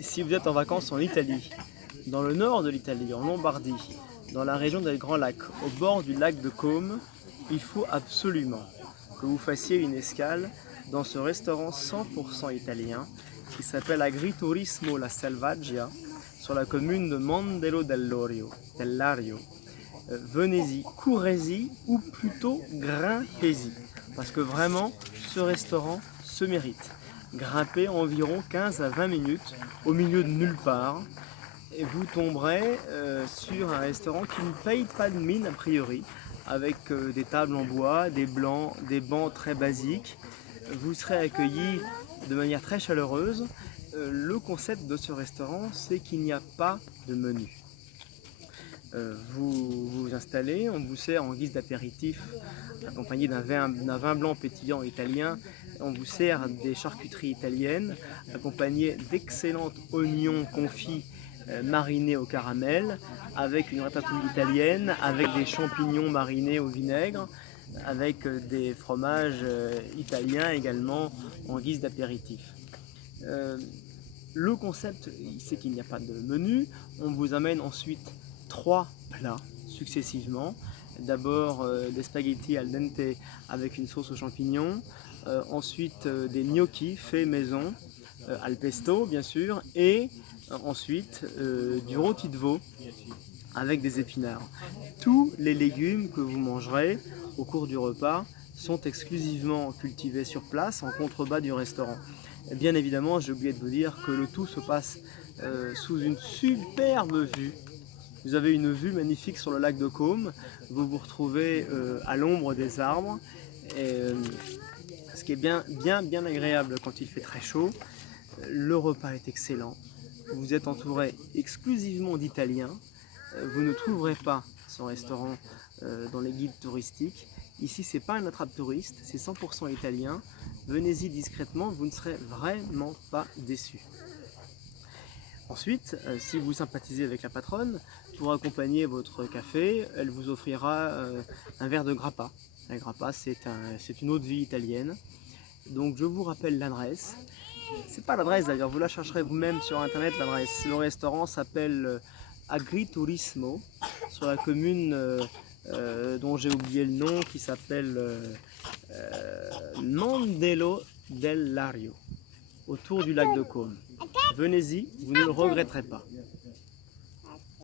Si vous êtes en vacances en Italie, dans le nord de l'Italie, en Lombardie, dans la région des Grands Lacs, au bord du lac de Côme, il faut absolument que vous fassiez une escale dans ce restaurant 100% italien qui s'appelle Agriturismo La Selvaggia sur la commune de Mondello dell'Ario. Venez-y, courez-y ou plutôt grimpez-y parce que vraiment ce restaurant se mérite. Grimpez environ 15 à 20 minutes au milieu de nulle part et vous tomberez sur un restaurant qui ne paye pas de mine a priori, avec des tables en bois, des bancs très basiques. Vous serez accueillis de manière très chaleureuse. Le concept de ce restaurant, c'est qu'il n'y a pas de menu. Vous vous installez, on vous sert en guise d'apéritif, accompagné d'un vin blanc pétillant italien. On vous sert des charcuteries italiennes, accompagnées d'excellents oignons confits marinés au caramel, avec une ratatouille italienne, avec des champignons marinés au vinaigre, avec des fromages italiens également en guise d'apéritif. Le concept, c'est qu'il n'y a pas de menu. On vous amène ensuite 3 plats successivement. D'abord des spaghettis al dente avec une sauce aux champignons, ensuite des gnocchis faits maison, al pesto bien sûr, et ensuite du rôti de veau avec des épinards. Tous les légumes que vous mangerez au cours du repas sont exclusivement cultivés sur place en contrebas du restaurant. Bien évidemment, j'ai oublié de vous dire que le tout se passe sous une superbe vue. Vous avez une vue magnifique sur le lac de Côme, vous vous retrouvez à l'ombre des arbres, et, ce qui est bien agréable quand il fait très chaud. Le repas est excellent, vous êtes entouré exclusivement d'Italiens, vous ne trouverez pas ce restaurant dans les guides touristiques. Ici, c'est pas un attrape-touriste, c'est 100% italien. Venez-y discrètement, vous ne serez vraiment pas déçus. Ensuite, si vous sympathisez avec la patronne, pour accompagner votre café, elle vous offrira un verre de grappa. La grappa, c'est une eau de vie italienne. Donc je vous rappelle l'adresse. C'est pas l'adresse d'ailleurs, vous la chercherez vous-même sur internet l'adresse. Le restaurant s'appelle Agriturismo, sur la commune dont j'ai oublié le nom, qui s'appelle Mondello dell'Ario, autour du lac de Côme. Venez-y, vous ne le regretterez pas.